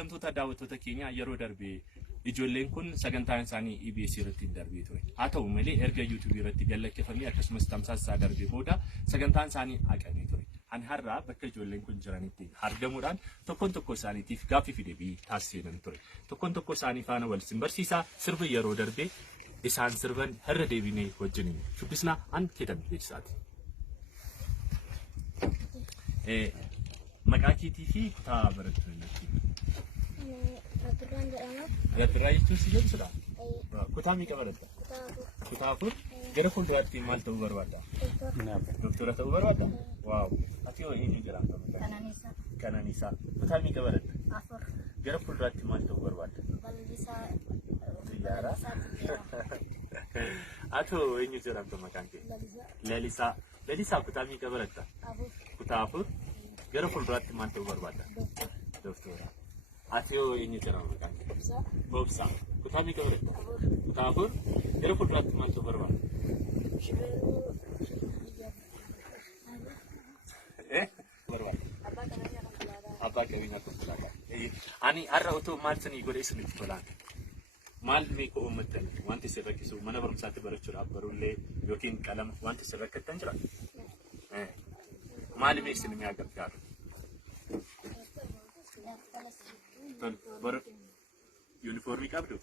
kabajamtoota daawwattoota keenya yeroo darbe ijoolleen kun sagantaan isaanii EBS irratti darbee ture. Haa ta'u malee erga YouTube irratti galakkifamee akkasumas tamsaasa darbee booda sagantaan isaanii haqamee ture. Ani har'a bakka ijoolleen kun jiranitti argamuudhaan tokkoon tokko isaaniitiif gaaffii fi deebii taasisan ture. Tokkoon tokko isaanii faana wal simbarsiisaa sirba yeroo darbee isaan sirban har'a deebinee wajjin shubbisnaa an keetan beeksisaati. Maqaa keetii fi kutaa barattuu Gabriel jechuun si jedhudha. Kutaa meeqa baratta? Kutaa afur. Gara fuulduraatti maal ta'uu barbaadda? Doktora ta'uu barbaadda? Waaw. Ati hoo eenyu jedhamta? Kananiisaa. Kutaa meeqa baratta? Afur. Gara fuulduraatti maal ta'uu barbaadda? Balalisaa. Xiyyaara. Ati hoo eenyu jedhamta maqaan kee? Lalisaa. Lalisaa kutaa meeqa baratta? Afur. Kutaa afur. Gara fuulduraatti maal ta'uu barbaadda? Doktora. Ati hoo eenyu jedhama maqaan kee? Bobsaa. Kutaa meeqa baratta? Kutaa afur. Gara fuulduraatti maal ta'uu barbaadda? Abbaa qabeenyaa konkolaataa. Ani har'a otoo maal sanii godhee isinitti tolaan. Maal meeqa uummattanii wanti isin rakkisu mana barumsaatti barachuudhaaf barullee yookiin qalama wanti isin rakkattan jira? Maali mee isin mi'a gargaaru? Uniformii qabdu?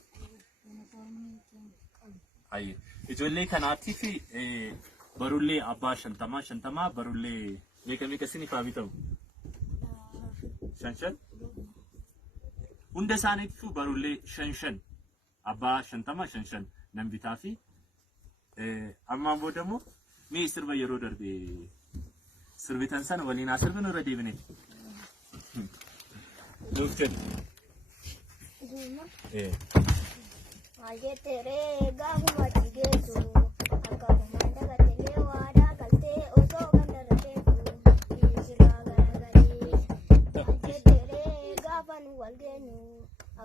Ayye. Ijoollee kanaatiif barullee abbaa 50 barullee meeqa isiniif haa bitamu? 5 hunda isaaniitiif barullee 5 abbaa 50 5 nan bitaa fi ammaan booda immoo mee sirba yeroo darbe sirbitan sana waliin asirbinu irra deebine. Doktor. Ajetere gaafuma tigeetu akka humanda gatee waadaa galtee osoo ganda rateetu biisiraa garagalee. Ajetere gaafan walgeenu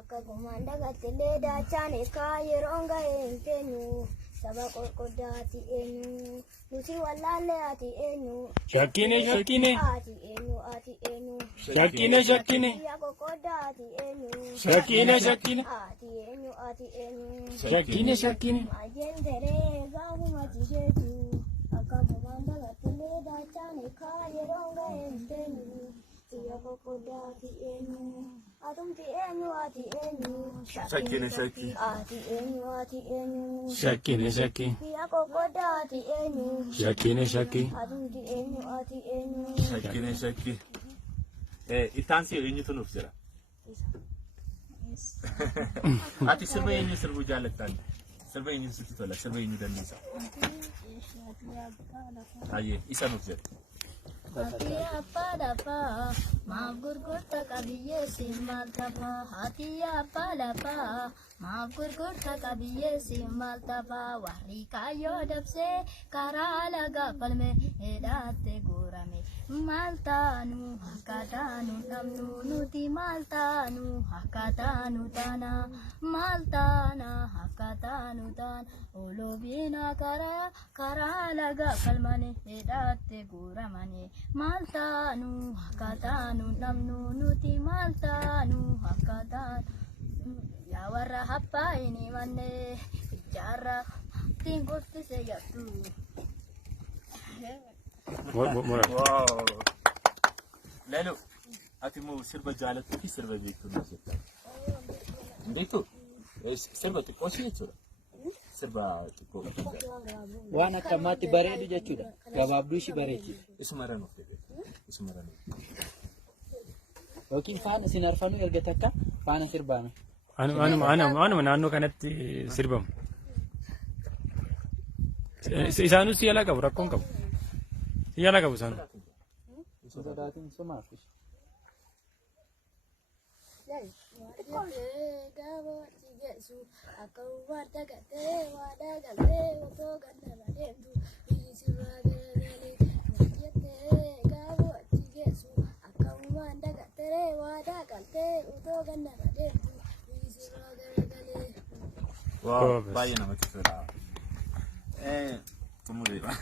akka humanda gatee daachaan eekaa yeroon gahee hin teenyu saba qorqoddaati eenyu nuti wallaalle ati eenyu. Shakkine. Ati eenyu. Shakkine. Yaa qorqoddaati eenyu. Shakkine. Ati eenyu. Shakkine. Ajetere gaafuma tigeetu akka humanda gatee daachaan eekaa yeroon gahee hin teenyu yaa qorqoddaati eenyu. Atumti eenyu. Shakkine. Ati eenyu. Shakkine. Yaa qorqoddaati eenyu. Shakkine. Atumti eenyu. Shakkine. Ittaansi eenyutu nuuf jira? Ati sirba eenyu sirbuu jaallattan? Sirba eenyu sitti tola? Sirba eenyu dandeessa? Ayye, isa nuuf jira. Hati apa dapat, maaf gurgurta kabiye simal tapa. Hati apa dapat, maaf gurgurta kabiye simal tapa. Wahri kayo dabse karala gapalme edate gurame. Maltanu hakatanu namnu nuti maltanu hakatanu tana. Maltana hakatanu tan olobina karala gapalmane edate guramane. Maltanu hakatanu namnu nuti maltanu hakatanu ya warra happa ini manne jara tinggotti seyatu. Wow. Lelo, ati mo sirba jaallattu fi sirba beektu nuuf jettan. Beektu? Sirba xiqqoo si jechuudha. Sirba xiqqoo Waan akkamaatti bareedu jechuudha. Gabaabduu ishii bareechiti. isuma irra nuuf jedhe. Yookiin faana isin arfanuu erga takka faana sirbaame. Anuma naannoo kanatti sirbamu. Isaanus siyaala qabu rakkoon qabu. Siyaala qabu isaan. Sodaatiin sumaaf. Akka warda gatee waadaa galtee otoo ganna radeemtu biisiraa garagalee hojjettee gaafoo achi geessu akka warda gatee waadaa galtee otoo ganna radeemtu biisiraa garagalee. Wow, baay'ee namatti tola. Xumureedha.